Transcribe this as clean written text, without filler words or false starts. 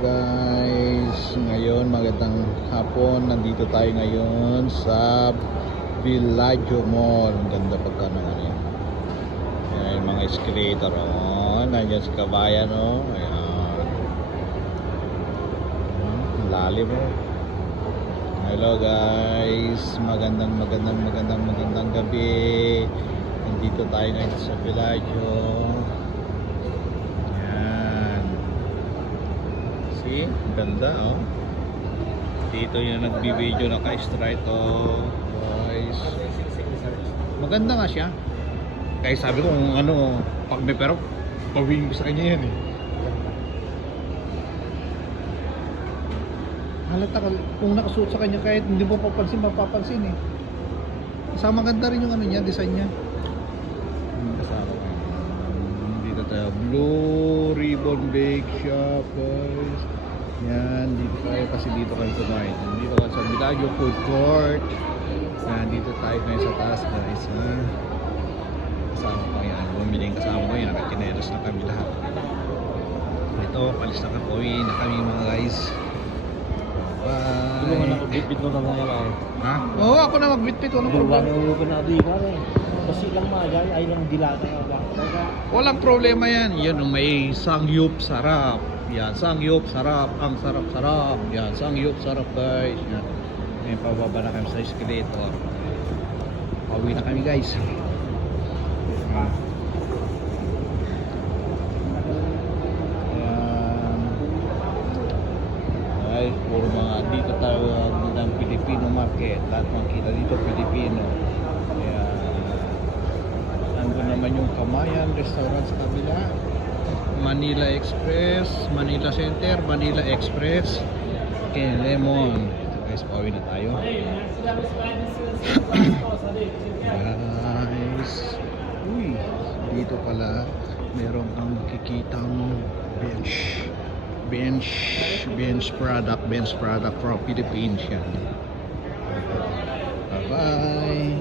guys, ngayon magandang hapon. Nandito tayo ngayon sa Villaggio Mall. Ang ganda pagka naman yan. Ayan yung mga escalator. Oh, nandiyan sa kabayan. Oh. Ayan. Lalim oh. Hello guys, magandang gabi. Nandito tayo ngayon sa Villaggio. See? Ganda oh. Dito yung nagbi-video naka-straight oh. Guys. Maganda nga siya. Kaya sabi ko kung ano, pag may pero pawing ko sa kanya yan eh. Halata ka, kung nakasuot sa kanya kahit hindi mo mapapansin eh. Kasama maganda rin yung ano niya, design niya. Kasama ko. Dito tayo, Blue Ribbon Bake Shop guys. Yan, dito tayo kasi dito kayo kumain. Dito ka sa Villaggio Food Court. Yan, dito tayo ngayon sa taas guys. Kasama ko yan. Bumili yung kasama ko yan. Nakakineros na kami lahat. Ito, palis na kapoy na kami mga guys. Bye. Tulungan ako, bitbit mo na mga lang. Ha? Oo, ako na magbitbit. Walang Tulungan problema. ko na di ka rin. Kasi lang magay, ay lang dilata ka ba? Walang problema yan. Yan, may sangyup sarap. Yan, sangyup sarap. Ang sarap-sarap. Yan, sangyup sarap guys. Yan. May pababa na kami sa escalator. Pauwi na kami guys. Yan. Ay, puro mga dito tayo ng Filipino market. Lahat makita dito Filipino. Yan. Nandun naman yung Kamayan Restaurant sa kabila. Manila Express, Manila Center, Manila Express, Lemon. Guys, pauwi na tayo. Guys, uy, dito pala meron kang makikitang bench product from Philippines yan. Bye bye.